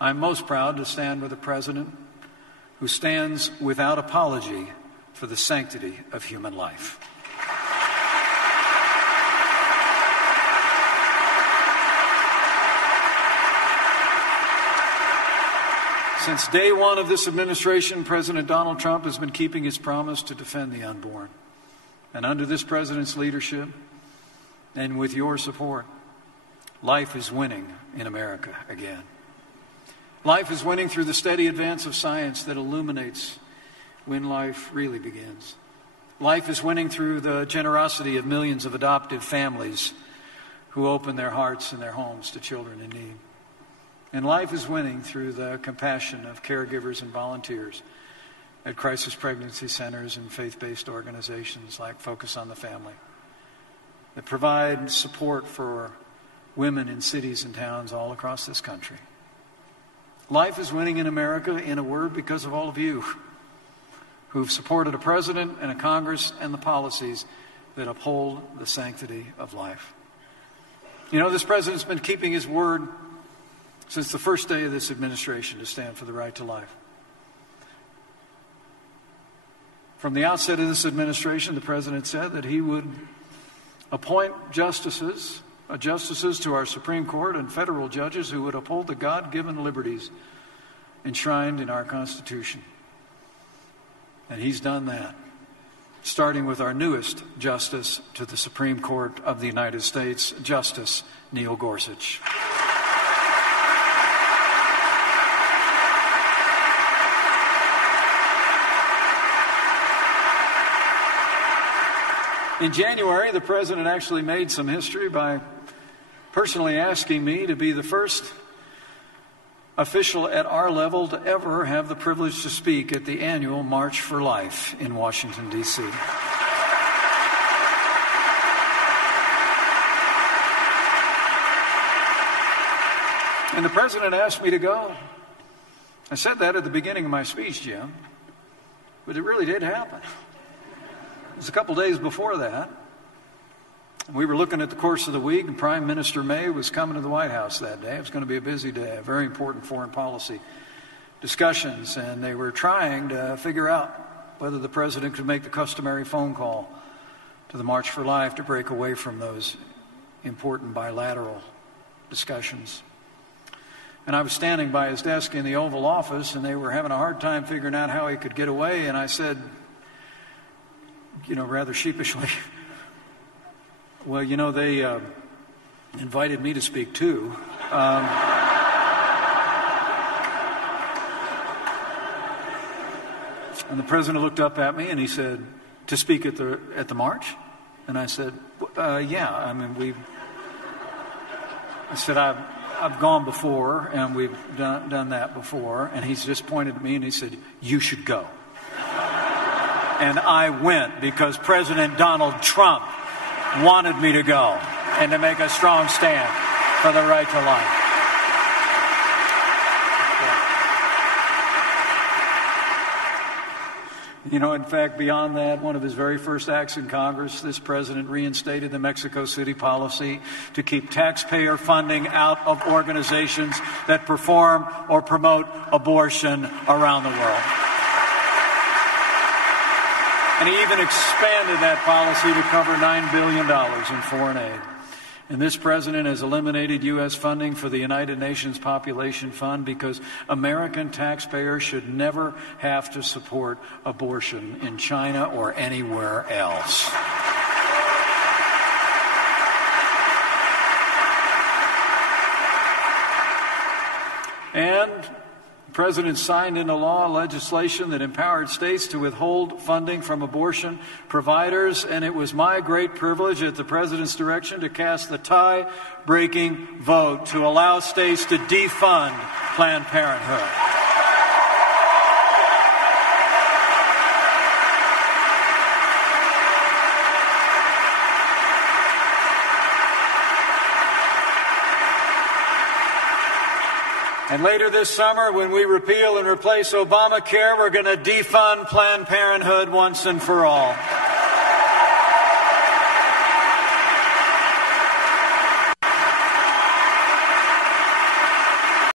I'm most proud to stand with a president who stands without apology for the sanctity of human life. Since day one of this administration, President Donald Trump has been keeping his promise to defend the unborn. And under this president's leadership, and with your support, life is winning in America again. Life is winning through the steady advance of science that illuminates when life really begins. Life is winning through the generosity of millions of adoptive families who open their hearts and their homes to children in need. And life is winning through the compassion of caregivers and volunteers at crisis pregnancy centers and faith-based organizations like Focus on the Family that provide support for women in cities and towns all across this country. Life is winning in America, in a word, because of all of you who've supported a president and a Congress and the policies that uphold the sanctity of life. You know, this president's been keeping his word since the first day of this administration to stand for the right to life. From the outset of this administration, the president said that he would appoint justices to our Supreme Court and federal judges who would uphold the God-given liberties enshrined in our Constitution. And he's done that, starting with our newest justice to the Supreme Court of the United States, Justice Neil Gorsuch. In January, the president actually made some history by personally asking me to be the first official at our level to ever have the privilege to speak at the annual March for Life in Washington, D.C. And the president asked me to go. I said that at the beginning of my speech, Jim, but it really did happen. It was a couple days before that. We were looking at the course of the week, and Prime Minister May was coming to the White House that day. It was going to be a busy day, a very important foreign policy discussions, and they were trying to figure out whether the president could make the customary phone call to the March for Life to break away from those important bilateral discussions. And I was standing by his desk in the Oval Office, and they were having a hard time figuring out how he could get away, and I said, rather sheepishly, well, they invited me to speak too. And the president looked up at me and he said, to speak at the march? And I said, yeah, I said, I've gone before and we've done that before. And he's just pointed at me and he said, you should go. And I went because President Donald Trump wanted me to go and to make a strong stand for the right to life. In fact, beyond that, one of his very first acts in Congress, this president reinstated the Mexico City policy to keep taxpayer funding out of organizations that perform or promote abortion around the world. And he even expanded that policy to cover $9 billion in foreign aid. And this president has eliminated U.S. funding for the United Nations Population Fund because American taxpayers should never have to support abortion in China or anywhere else. And the president signed into law legislation that empowered states to withhold funding from abortion providers, and it was my great privilege at the president's direction to cast the tie-breaking vote to allow states to defund Planned Parenthood. And later this summer, when we repeal and replace Obamacare, we're going to defund Planned Parenthood once and for all.